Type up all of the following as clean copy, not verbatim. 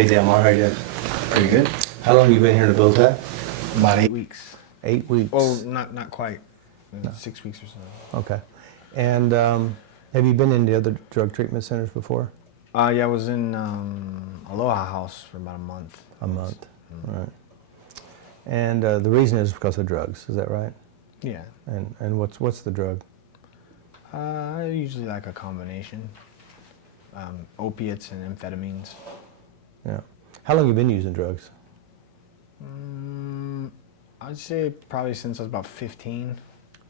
Hey, Dan, how are you? Pretty good. How long have you been here to build that? About 8 weeks. 8 weeks. Oh, not quite. 6 weeks or so. Okay. And have you been in the other drug treatment centers before? Yeah, I was in Aloha House for about a month. A month. All right. And the reason is because of drugs. Is that right? Yeah. And what's the drug? I usually like a combination. Opiates and amphetamines. Yeah. How long have you been using drugs? I'd say probably since I was about 15.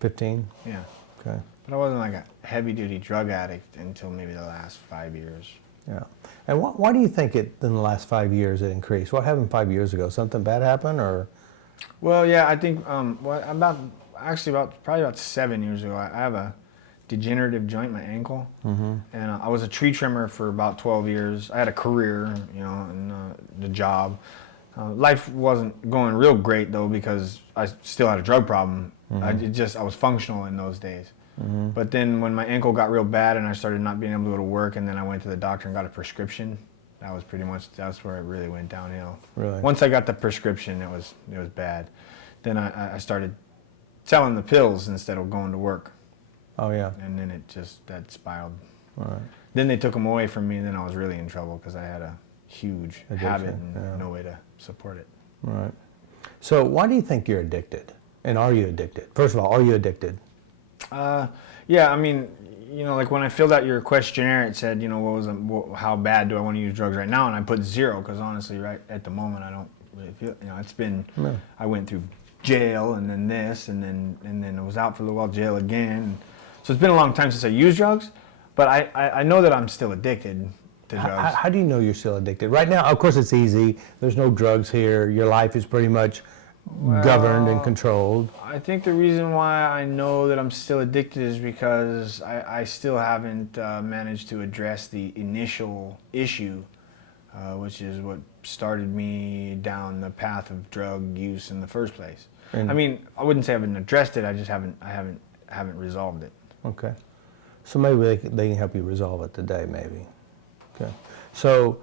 15? Yeah. Okay. But I wasn't like a heavy-duty drug addict until maybe the last 5 years. Yeah. And why do you think in the last 5 years it increased? What happened 5 years ago? Something bad happened, or? Well, yeah, I think probably about 7 years ago, I have a degenerative joint, my ankle, and I was a tree trimmer for about 12 years. I had a career, you know, and the job. Life wasn't going real great though because I still had a drug problem. I was functional in those days. But then when my ankle got real bad and I started not being able to go to work, and then I went to the doctor and got a prescription, that's where it really went downhill. Really? Once I got the prescription, it was bad. Then I started selling the pills instead of going to work. Oh, yeah. And then that spiraled. All right. Then they took them away from me, and then I was really in trouble because I had a huge habit and no way to support it. All right. So why do you think you're addicted? And are you addicted? First of all, are you addicted? Yeah, I mean, you know, like when I filled out your questionnaire, it said, you know, how bad do I want to use drugs right now? And I put 0 because honestly, right at the moment, I don't really feel, you know, it's been, I went through jail and then this and then I was out for a little while, jail again. So it's been a long time since I used drugs, but I know that I'm still addicted to drugs. How do you know you're still addicted? Right now, of course, it's easy. There's no drugs here. Your life is pretty much governed and controlled. I think the reason why I know that I'm still addicted is because I still haven't managed to address the initial issue, which is what started me down the path of drug use in the first place. I mean, I wouldn't say I haven't addressed it. I just haven't resolved it. Okay. So maybe they can help you resolve it today, maybe. Okay. So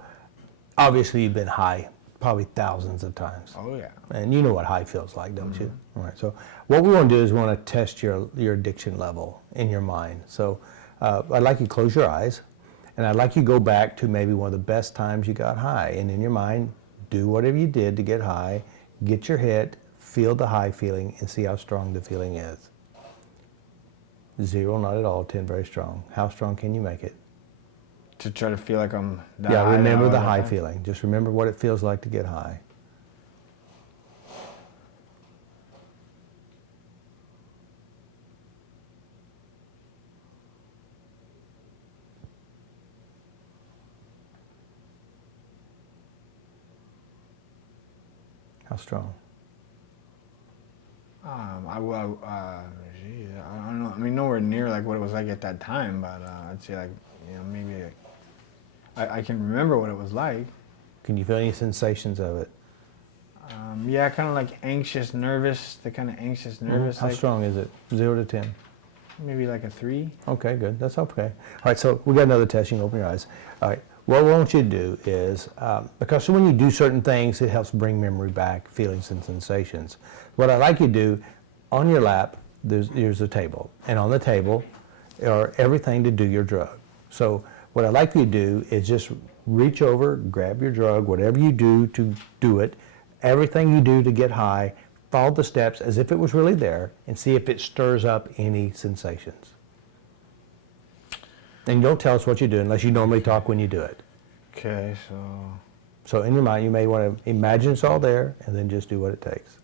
obviously you've been high probably thousands of times. Oh, yeah. And you know what high feels like, don't you? All right. So what we want to do is we want to test your addiction level in your mind. So I'd like you to close your eyes, and I'd like you to go back to maybe one of the best times you got high. And in your mind, do whatever you did to get high, get your hit, feel the high feeling, and see how strong the feeling is. 0, not at all. 10, very strong. How strong can you make it? To try to feel like I'm that Yeah, high. remember the high feeling. Just remember what it feels like to get high. How strong? Geez, I don't know. I mean, nowhere near like what it was like at that time, but I'd say like, you know, maybe I can remember what it was like. Can you feel any sensations of it? Yeah, kind of like anxious, nervous. The kind of anxious, nervous. How strong is it? 0 to 10? Maybe like a 3. Okay, good. That's okay. All right, so we got another test. You can open your eyes. All right. What we want you to do is, because when you do certain things, it helps bring memory back, feelings and sensations. What I'd like you to do, on your lap, there's a table. And on the table are everything to do your drug. So what I'd like you to do is just reach over, grab your drug, whatever you do to do it, everything you do to get high, follow the steps as if it was really there, and see if it stirs up any sensations. And don't tell us what you do unless you normally talk when you do it. Okay, So in your mind, you may want to imagine it's all there, and then just do what it takes.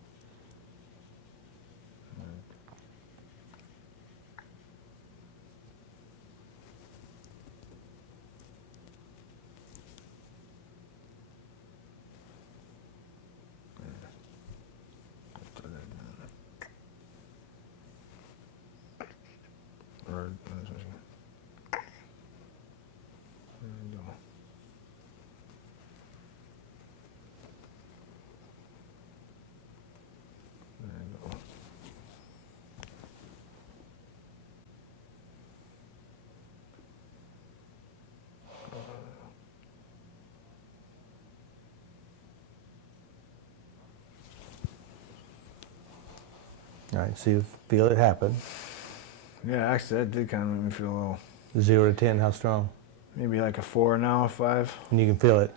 All right, so you feel it happen. Yeah, actually, that did kind of make me feel a little. 0 to 10, how strong? Maybe like a 4 now, a 5. And you can feel it.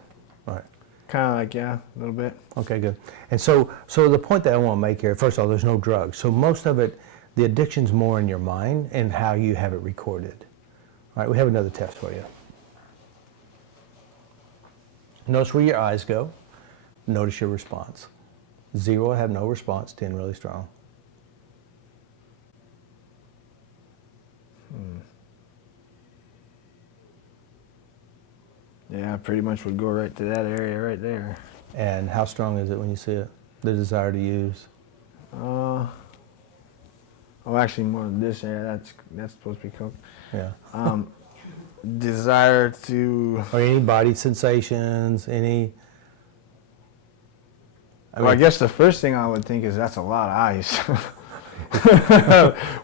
All right. Kind of like, yeah, a little bit. Okay, good. And so the point that I want to make here, first of all, there's no drugs. So most of it, the addiction's more in your mind and how you have it recorded. All right, we have another test for you. Notice where your eyes go. Notice your response. 0, I have no response. 10, really strong. Yeah, I pretty much would go right to that area right there. And how strong is it when you see it? The desire to use? Oh, actually, more than this area. That's supposed to be cooked. Yeah. Desire to. Or any body sensations, any... I guess the first thing I would think is that's a lot of ice.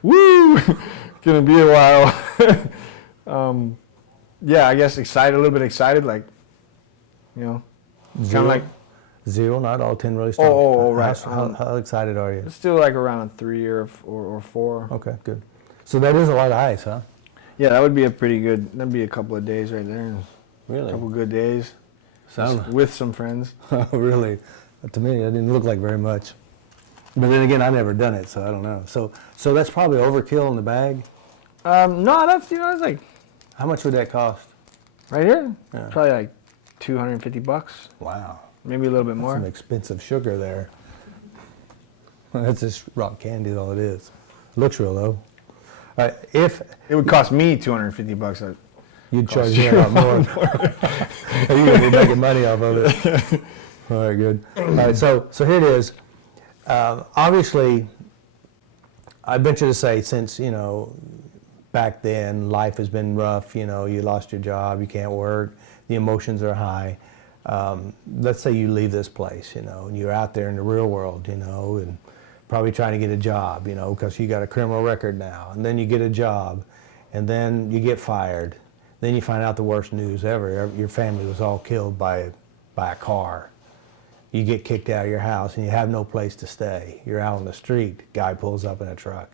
Woo! Gonna be a while. Yeah, I guess excited, a little bit excited, like, you know, kind of like. 0, not all. 10, really strong. Oh, right. How excited are you? It's still like around a 3 or 4. Okay, good. So that is a lot of ice, huh? Yeah, that would be a pretty good. That'd be a couple of days right there. Really? A couple good days. Sound With some friends. Oh, really? To me, it didn't look like very much. But then again, I've never done it, so I don't know. So that's probably overkill in the bag. No, that's it's like How much would that cost? right here. Yeah. Probably like $250. Wow. Maybe a little bit more. Some expensive sugar there. That's just rock candy, is all it is. Looks real though. If It would cost me $250. you'd charge me a lot more, you're gonna be making money off of it. All right, good. All right, so here it is. Obviously, I venture to say, since back then life has been rough. You lost your job, you can't work, the emotions are high. Let's say you leave this place, and you're out there in the real world, and probably trying to get a job, because you got a criminal record now, and then you get a job, and then you get fired. Then you find out the worst news ever. Your family was all killed by a car. You get kicked out of your house, and you have no place to stay. You're out on the street. Guy pulls up in a truck.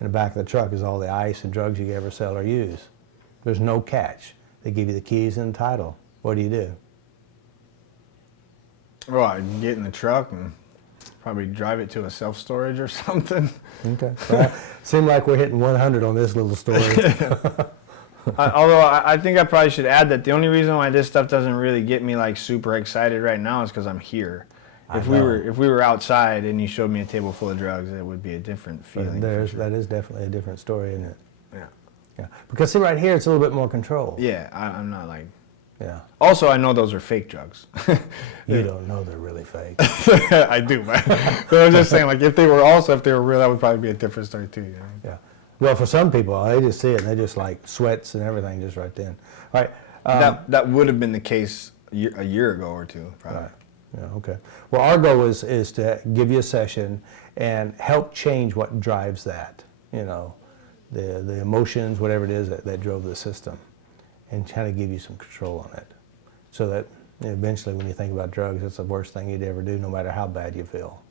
In the back of the truck is all the ice and drugs you could ever sell or use. There's no catch. They give you the keys and the title. What do you do? Well, I'd get in the truck and probably drive it to a self-storage or something. Okay. Well, seemed like we're hitting 100 on this little story. Although I think I probably should add that the only reason why this stuff doesn't really get me like super excited right now is because I'm here. If we were outside and you showed me a table full of drugs, it would be a different feeling. That is definitely a different story, isn't it? Yeah. Yeah. Because see, right here, it's a little bit more control. Yeah, I'm not like. Yeah. Also, I know those are fake drugs. You don't know they're really fake. I do, but I'm just saying, like, if they were real, that would probably be a different story too. Yeah. Well, for some people, they just see it and they just like sweats and everything just right then. All right. That would have been the case a year ago or two, probably. Right. Yeah. Okay. Well, our goal is to give you a session and help change what drives that. The emotions, whatever it is that drove the system, and kind of give you some control on it, so that eventually, when you think about drugs, it's the worst thing you'd ever do, no matter how bad you feel.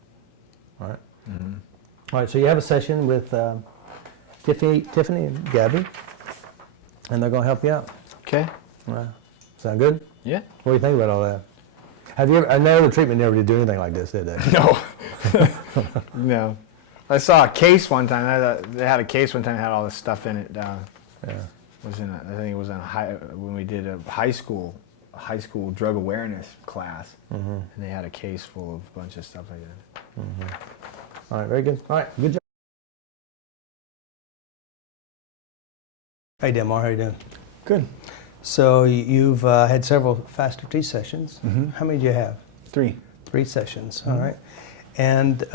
All right. Mm-hmm. All right. So you have a session with Tiffany and Gabby, and they're going to help you out. Okay. Sound good? Yeah. What do you think about all that? Have you ever? I know the treatment never did do anything like this, did they? No. No. I saw a case one time. They had a case one time that had all this stuff in it. Yeah. I think it was when we did a high school drug awareness class, Mm-hmm. and they had a case full of a bunch of stuff like that. Mm-hmm. All right. Very good. All right. Good job. Hey, Demar. How you doing? Good. So you've had several FasterEFT sessions. Mm-hmm. How many did you have? 3. 3 sessions. Mm-hmm. All right. And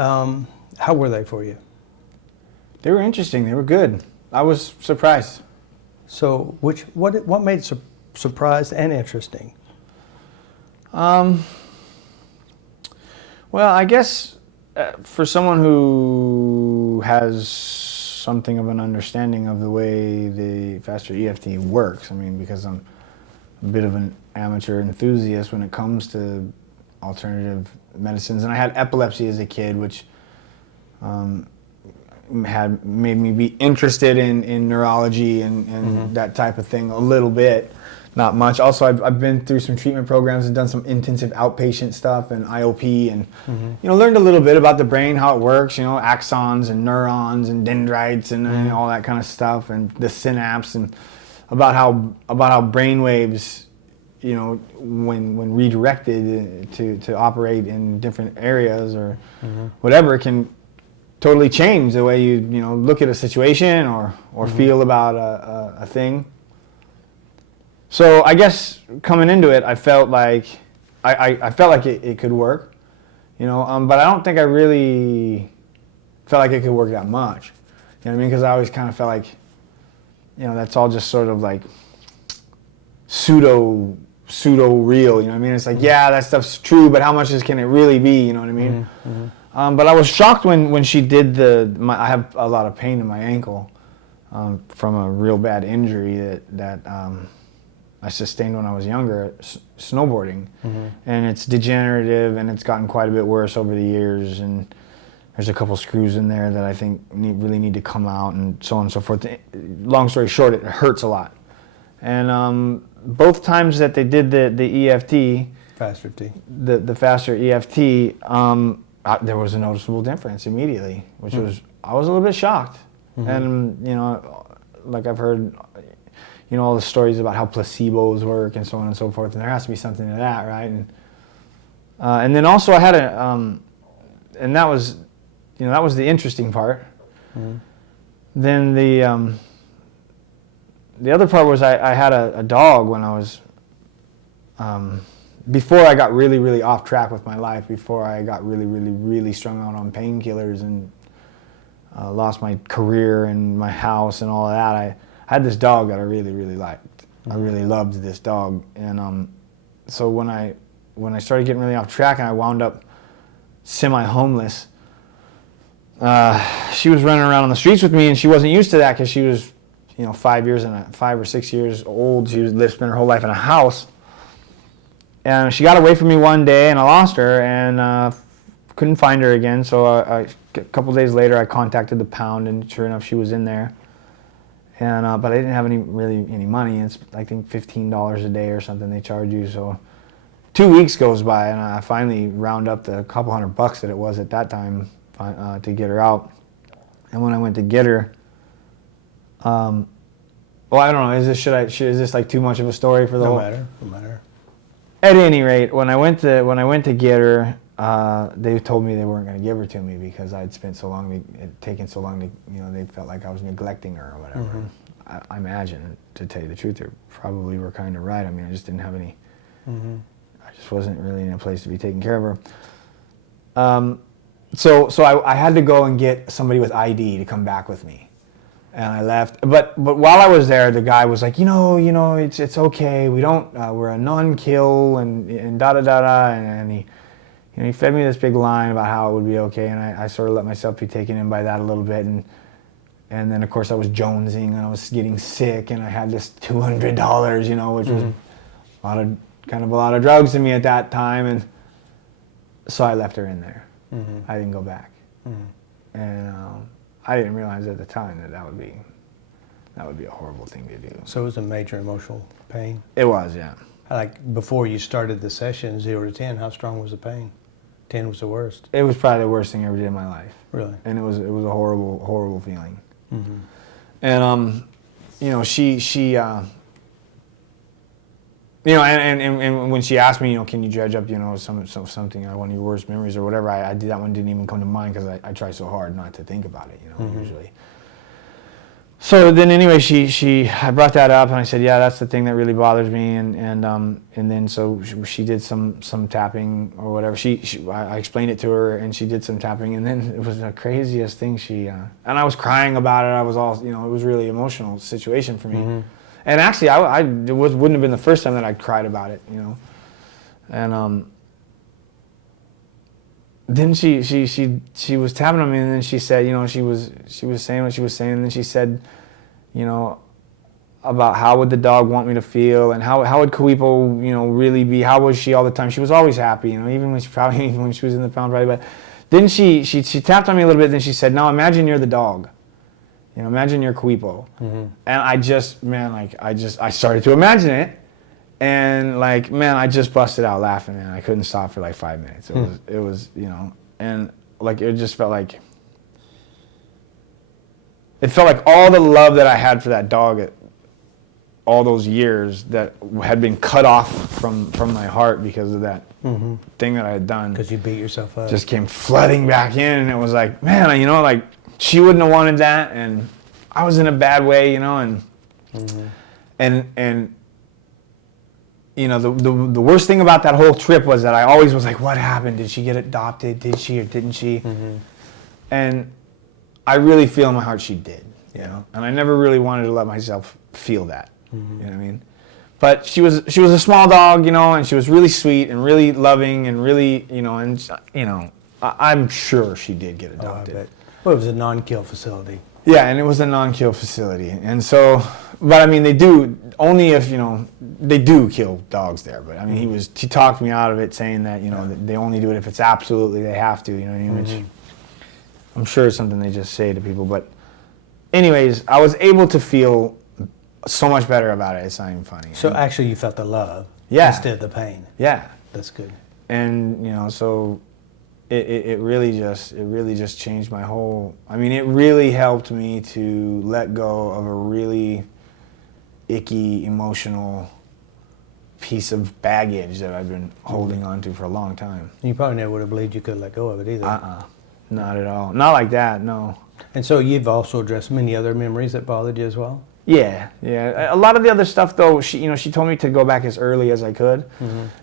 how were they for you? They were interesting. They were good. I was surprised. So what made it surprised and interesting? Well, I guess for someone who has something of an understanding of the way the FasterEFT works, I mean, because I'm a bit of an amateur enthusiast when it comes to alternative medicines, and I had epilepsy as a kid, which had made me be interested in neurology and that type of thing a little bit, not much. Also, I've been through some treatment programs and done some intensive outpatient stuff and IOP and learned a little bit about the brain, how it works, axons and neurons and dendrites and all that kind of stuff, and the synapse, and about how brain waves, when redirected to operate in different areas or whatever, can totally change the way you look at a situation or feel about a thing. So I guess coming into it, I felt like I felt like it could work, but I don't think I really felt like it could work that much. You know what I mean? Because I always kind of felt like, that's all just sort of like pseudo real. You know what I mean? It's like, yeah, that stuff's true, but how much can it really be? You know what I mean? But I was shocked when she did I have a lot of pain in my ankle from a real bad injury that I sustained when I was younger, snowboarding, and it's degenerative, and it's gotten quite a bit worse over the years, and there's a couple screws in there that I think really need to come out, and so on and so forth. Long story short, it hurts a lot, and both times that they did the EFT, FasterEFT, the faster EFT, there was a noticeable difference immediately, which was, I was a little bit shocked, and like I've heard, all the stories about how placebos work and so on and so forth, and there has to be something to that, right? And then also I had and that was, that was the interesting part. Then the other part was I had a dog when I was, before I got really, really off track with my life, before I got really, really, really strung out on painkillers and lost my career and my house and all of that, I had this dog that I really, really liked. I really loved this dog, and so when I started getting really off track and I wound up semi-homeless, she was running around on the streets with me, and she wasn't used to that because she was, 5 or 6 years old. She spent her whole life in a house, and she got away from me one day, and I lost her, and couldn't find her again. So a couple days later, I contacted the pound, and sure enough, she was in there. And but I didn't have any money. It's, I think, $15 a day or something they charge you. So 2 weeks goes by, and I finally round up the couple $100 that it was at that time to get her out. And when I went to get her, well, I don't know. Is this like too much of a story for the whole? Don't matter. At any rate, when I went to get her, they told me they weren't going to give her to me because I'd spent so long, it had taken so long to, they felt like I was neglecting her or whatever. I imagine, to tell you the truth, they probably were kind of right. I mean, I just didn't have any, I just wasn't really in a place to be taking care of her. So I had to go and get somebody with ID to come back with me. And I left, but while I was there, the guy was like, it's okay. We don't, we're a non-kill and da-da-da-da, and he fed me this big line about how it would be okay, and I sort of let myself be taken in by that a little bit, and then of course I was jonesing, and I was getting sick, and I had this $200, which was a lot of drugs to me at that time, and so I left her in there. I didn't go back, and I didn't realize at the time that would be a horrible thing to do. So it was a major emotional pain? It was, yeah. Like before you started the session, 0 to 10, how strong was the pain? 10 was the worst. It was probably the worst thing I ever did in my life. Really? And it was a horrible, horrible feeling. And she and when she asked me, can you dredge up, something, one of your worst memories or whatever, I did, that one didn't even come to mind because I try so hard not to think about it, usually. So then anyway, I brought that up, and I said, yeah, that's the thing that really bothers me, and then so she did some tapping or whatever. I explained it to her, and she did some tapping, and then it was the craziest thing. And I was crying about it. I was all, it was really emotional situation for me. And actually, it wouldn't have been the first time that I'd cried about it, And then she was tapping on me, and then she said, she was saying what she was saying, and then she said, about how would the dog want me to feel, and how would Kuipo, really be, how was she all the time? She was always happy, even when she was in the pound, right? But Then she tapped on me a little bit. Then she said, "Now imagine you're the dog. You know, imagine you're Quipo." And I just, man, like I started to imagine it, and like, man, I just busted out laughing, and I couldn't stop for like 5 minutes. It was, you know, and like it just felt like. It felt like all the love that I had for that dog all those years that had been cut off from my heart because of that thing that I had done. Because you beat yourself up. Just came flooding back in, and it was like, man, you know, like she wouldn't have wanted that, and I was in a bad way, you know, and you know, the worst thing about that whole trip was that I always was like, what happened? Did she get adopted? Did she or didn't she? And I really feel in my heart she did, you know, and I never really wanted to let myself feel that. You know what I mean? But she was a small dog, you know, and she was really sweet and really loving and really, you know, and you know, I'm sure she did get adopted. Oh, I bet. Well, it was a non-kill facility. Yeah, and it was a non-kill facility, and so, but I mean, they do only if, you know, they do kill dogs there. But I mean, he talked me out of it, saying that, you know, that they only do it if it's absolutely they have to. You know what I mean? Which I'm sure is something they just say to people. But anyways, I was able to feel so much better about it. It's not even funny. So actually you felt the love instead of the pain. Yeah. That's good. And, you know, so it really just changed my whole, I mean, it really helped me to let go of a really icky, emotional piece of baggage that I've been holding on to for a long time. You probably never would have believed you could let go of it either. Not at all. Not like that, no. And so you've also addressed many other memories that bothered you as well? Yeah. A lot of the other stuff, though, she told me to go back as early as I could,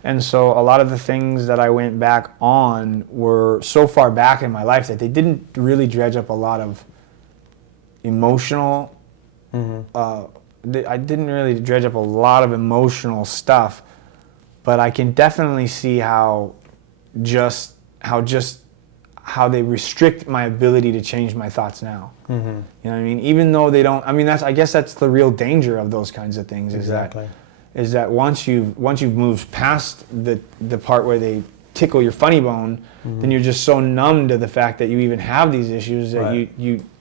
and so a lot of the things that I went back on were so far back in my life that they didn't really dredge up a lot of emotional. I didn't really dredge up a lot of emotional stuff, but I can definitely see how they restrict my ability to change my thoughts now. You know what I mean? Even though they don't. I mean, I guess that's the real danger of those kinds of things. Exactly. Is that once you've moved past the part where they tickle your funny bone, then you're just so numb to the fact that you even have these issues that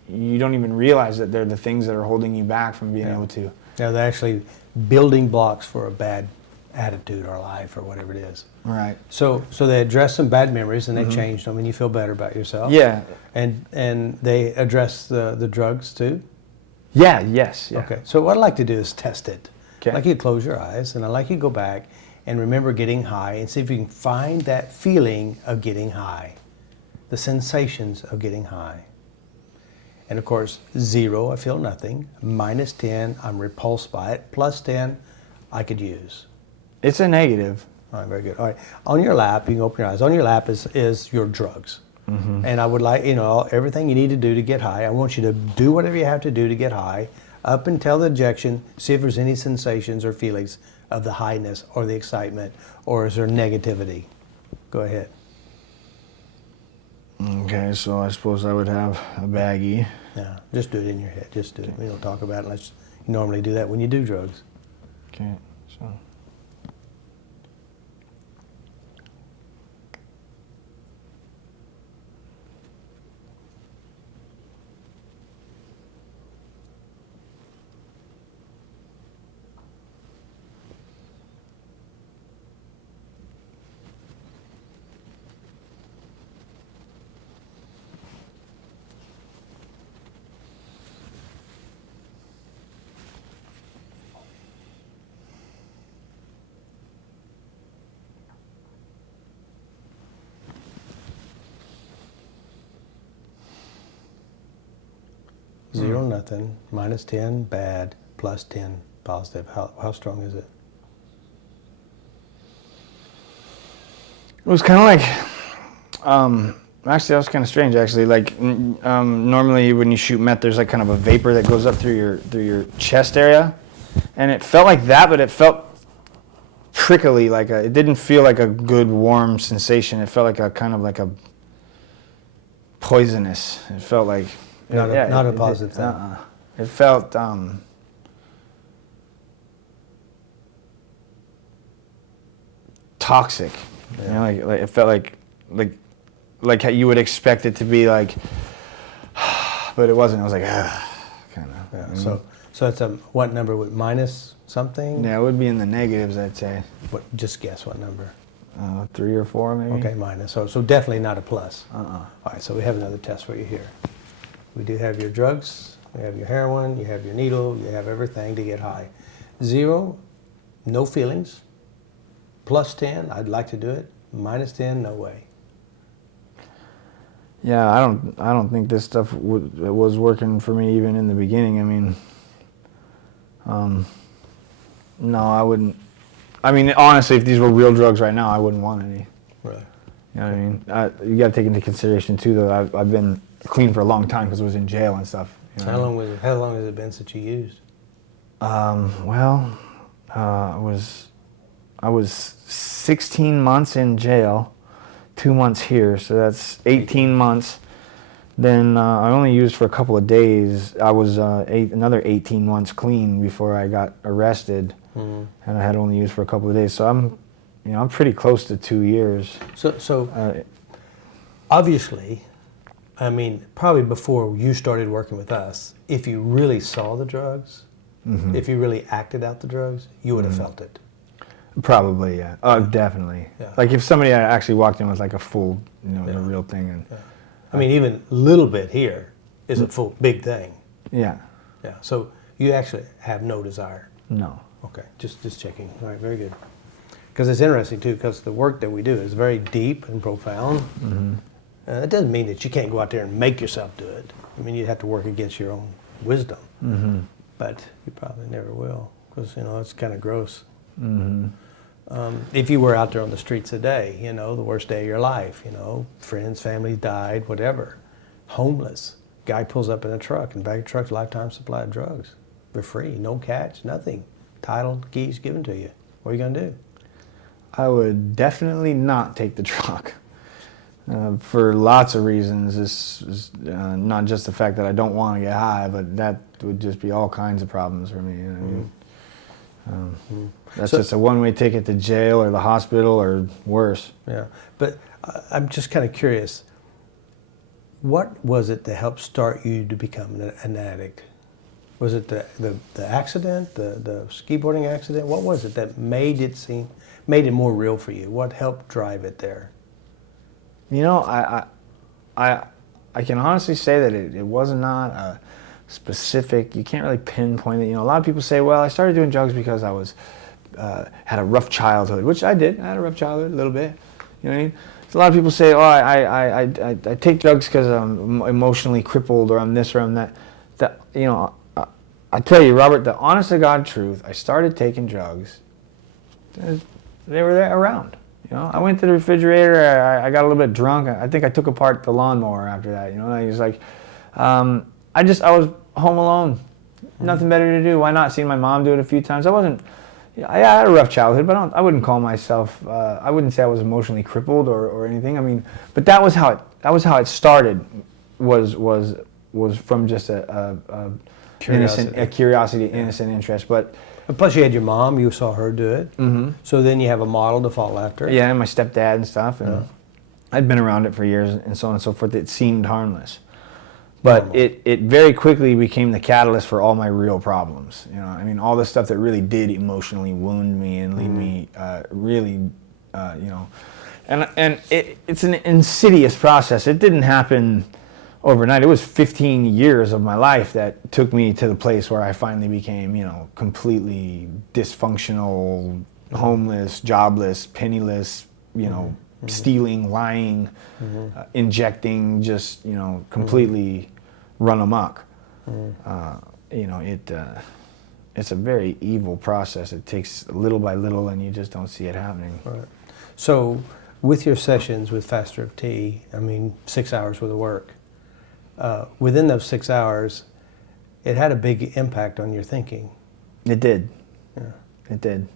you don't even realize that they're the things that are holding you back from being able to. Yeah, they're actually building blocks for a bad attitude or life or whatever it is. Right. So they address some bad memories and they changed them and you feel better about yourself. Yeah. And they address the drugs too? Yeah, yes. Yeah. Okay. So what I'd like to do is test it. Okay. I'd like you to close your eyes and I'd like you to go back and remember getting high and see if you can find that feeling of getting high, the sensations of getting high. And of course, 0, I feel nothing. -10, I'm repulsed by it. +10, I could use. It's a negative. All right, very good. All right, on your lap, you can open your eyes. On your lap is your drugs. And I would like, everything you need to do to get high. I want you to do whatever you have to do to get high, up until the ejection, see if there's any sensations or feelings of the highness or the excitement, or is there negativity? Go ahead. Okay, so I suppose I would have a baggie. Yeah, just do it in your head. Just do it. We don't talk about it unless you normally do that when you do drugs. Okay, so. Zero, nothing. -10, bad. +10, positive. How strong is it? It was kind of like, actually, that was kind of strange. Actually, like normally when you shoot meth, there's like kind of a vapor that goes up through your chest area, and it felt like that, but it felt prickly. It didn't feel like a good warm sensation. It felt like a kind of like a poisonous. It felt like not a positive thing. It felt toxic. Yeah. Like it felt like like how you would expect it to be like, but it wasn't. I was like, kind of. Yeah. So it's a what number with minus something? Yeah, it would be in the negatives, I'd say. What? Just guess what number. 3 or 4 maybe. Okay, minus. So definitely not a plus. Uh-uh. All right, so we have another test for you here. We do have your drugs, we have your heroin, you have your needle, you have everything to get high. 0, no feelings. +10, I'd like to do it. -10, no way. Yeah, I don't think this stuff was working for me even in the beginning. I mean, no, I wouldn't. I mean, honestly, if these were real drugs right now, I wouldn't want any. Right. You know what I mean? You got to take into consideration too that I've been clean for a long time because I was in jail and stuff. You know How long has it been since you used? Well, I was 16 months in jail, 2 months here, so that's 18 months. Then I only used for a couple of days. I was another 18 months clean before I got arrested, and I had only used for a couple of days. So I'm pretty close to 2 years. So obviously, I mean, probably before you started working with us, if you really saw the drugs, if you really acted out the drugs, you would have felt it. Probably, yeah. Oh, definitely. Yeah. Like if somebody actually walked in with like a full, the real thing, and I mean, even a little bit here is a full big thing. yeah, Yeah. So you actually have no desire. no. Okay. Just checking. All right. Very good. Because it's interesting too, because the work that we do is very deep and profound. That doesn't mean that you can't go out there and make yourself do it. I mean, you'd have to work against your own wisdom. But you probably never will, because it's kind of gross. If you were out there on the streets today, the worst day of your life, friends, family died, whatever, homeless, guy pulls up in a truck, and back of the truck's lifetime supply of drugs for free, no catch, nothing, title, keys given to you. What are you gonna do? I would definitely not take the truck for lots of reasons. This is not just the fact that I don't want to get high, but that would just be all kinds of problems for me. You know what I mean? That's just a one-way ticket to jail or the hospital or worse. Yeah, but I'm just kind of curious. What was it that helped start you to become an addict? Was it the accident, the skiboarding accident? What was it that made it more real for you? What helped drive it there? I can honestly say that it was not a specific. You can't really pinpoint it. A lot of people say, well, I started doing drugs because I was had a rough childhood, which I did. I had a rough childhood a little bit. You know what I mean? So a lot of people say, oh, I take drugs because I'm emotionally crippled, or I'm this, or I'm that. I tell you, Robert, the honest to God truth, I started taking drugs. They were there around. I went to the refrigerator. I got a little bit drunk. I think I took apart the lawnmower after that. I was like, I was home alone, nothing better to do. Why not? Seen my mom do it a few times. I had a rough childhood, but I wouldn't call myself. I wouldn't say I was emotionally crippled or anything. I mean, but that was how it started. Was from just a curiosity, innocent interest. But plus, you had your mom. You saw her do it. So then you have a model to follow after. Yeah, and my stepdad and stuff. And I'd been around it for years and so on and so forth. It seemed harmless. But it very quickly became the catalyst for all my real problems. I mean, all the stuff that really did emotionally wound me and leave me really, and it's an insidious process. It didn't happen overnight. It was 15 years of my life that took me to the place where I finally became, completely dysfunctional, homeless, jobless, penniless, stealing, lying, injecting, just completely run amok. It's a very evil process. It takes little by little, and you just don't see it happening. Right. So, with your sessions with FasterEFT, I mean, 6 hours worth of work. Within those 6 hours, it had a big impact on your thinking. It did. Yeah. It did.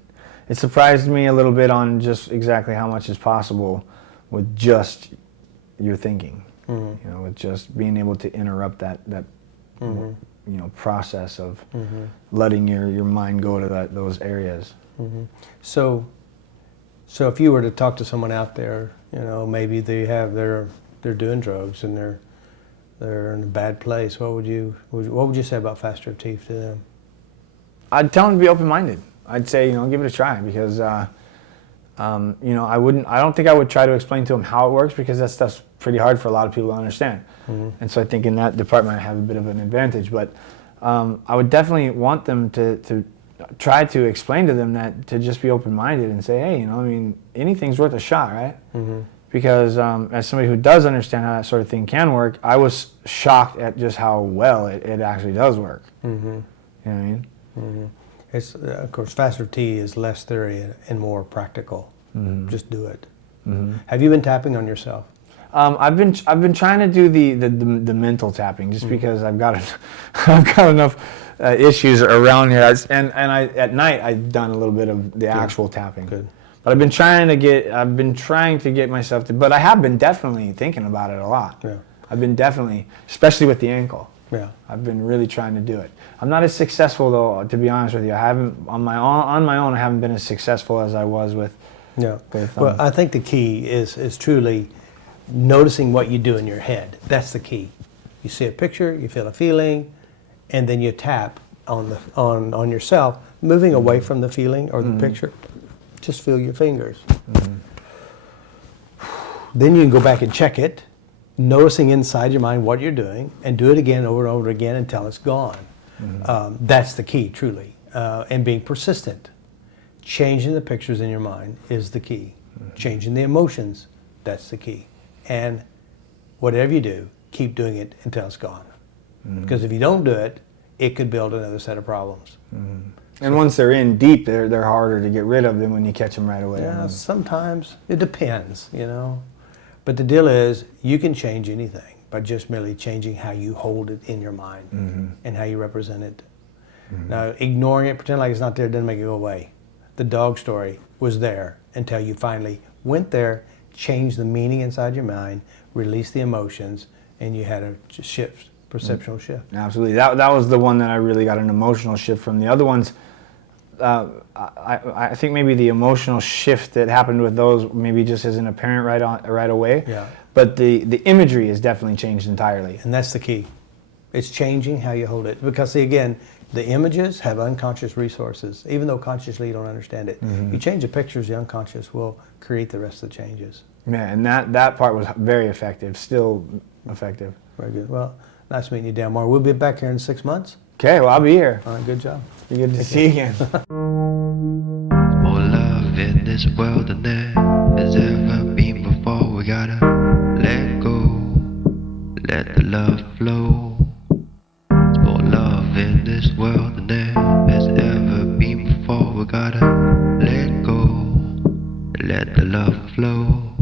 It surprised me a little bit on just exactly how much is possible with just your thinking. With just being able to interrupt that process of letting your mind go to those areas. So if you were to talk to someone out there, maybe they have their they're doing drugs and they're in a bad place, what would you say about FasterEFT to them? I'd tell them to be open-minded. I'd say, give it a try, because I don't think I would try to explain to them how it works, because that stuff's pretty hard for a lot of people to understand. And so I think in that department I have a bit of an advantage. But I would definitely want them to try to explain to them that to just be open-minded and say, hey, anything's worth a shot, right? Because as somebody who does understand how that sort of thing can work, I was shocked at just how well it actually does work. You know what I mean? It's of course, FasterEFT is less theory and more practical. Just do it. Have you been tapping on yourself? I've been trying to do the mental tapping, just because I've got enough issues around here. At night I've done a little bit of the actual tapping. Good. But I've been trying to get myself to. But I have been definitely thinking about it a lot. Yeah. I've been definitely, especially with the ankle. Yeah. I've been really trying to do it. I'm not as successful though, to be honest with you. I haven't on my own. I haven't been as successful as I was with. Yeah. Well, I think the key is truly noticing what you do in your head. That's the key. You see a picture, you feel a feeling, and then you tap on yourself, moving away from the feeling or the picture. Just feel your fingers. Then you can go back and check it, noticing inside your mind what you're doing, and do it again over and over again until it's gone. That's the key, truly. And being persistent. Changing the pictures in your mind is the key. Changing the emotions, that's the key. And whatever you do, keep doing it until it's gone. Because if you don't do it, it could build another set of problems. And once they're in deep, they're harder to get rid of than when you catch them right away. Yeah, sometimes. It depends, But the deal is, you can change anything by just merely changing how you hold it in your mind and how you represent it. Now, ignoring it, pretend like it's not there, doesn't make it go away. The dog story was there until you finally went there, changed the meaning inside your mind, released the emotions, and you had a shift, perceptual shift. Absolutely. That was the one that I really got an emotional shift from. The other ones, I think maybe the emotional shift that happened with those maybe just isn't apparent right away. Yeah. But the imagery has definitely changed entirely. And that's the key. It's changing how you hold it. Because, see, again, the images have unconscious resources, even though consciously you don't understand it. You change the pictures, the unconscious will create the rest of the changes. Yeah, and that part was very effective, still effective. Very good. Well, nice meeting you, Dan Moore. We'll be back here in 6 months. Okay, well, I'll be here. All right, good job. Be good to see you again. More love in this world than there has ever been before. We gotta let go, let the love flow. More love in this world than there has ever been before. We gotta let go, let the love flow.